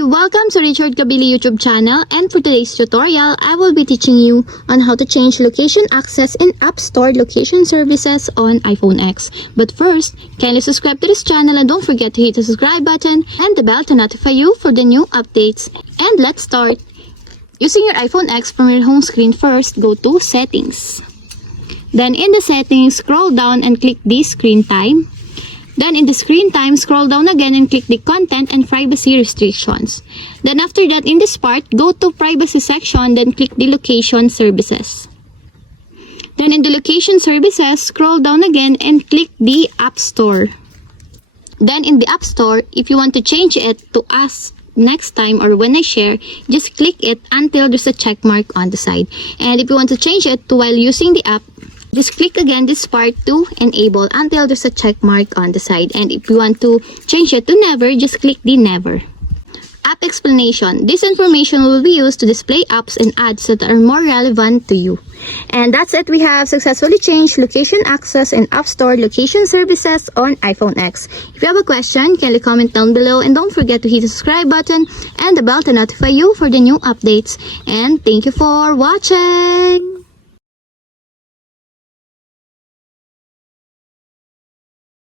Hi! Welcome to Richard Cabile YouTube channel, and for today's tutorial, I will be teaching you on how to change location access in App Store location services on iPhone X. But first, kindly subscribe to this channel and don't forget to hit the subscribe button and the bell to notify you for the new updates. And let's start! Using your iPhone X from your home screen, first go to Settings. Then in the settings, scroll down and click the Screen Time. Then in the screen time, scroll down again and click the content and privacy restrictions. Then after that, in this part, go to privacy section, then click the location services. Then in the location services, scroll down again and click the App Store. Then in the App Store, if you want to change it to Ask Next Time or When I Share, just click it until there's a check mark on the side. And if you want to change it to while using the app, just click again this part to enable until there's a check mark on the side. And if you want to change it to never, just click the never. App explanation. This information will be used to display apps and ads that are more relevant to you. And that's it. We have successfully changed location access and App Store location services on iPhone X. If you have a question, kindly comment down below and don't forget to hit the subscribe button and the bell to notify you for the new updates. And thank you for watching!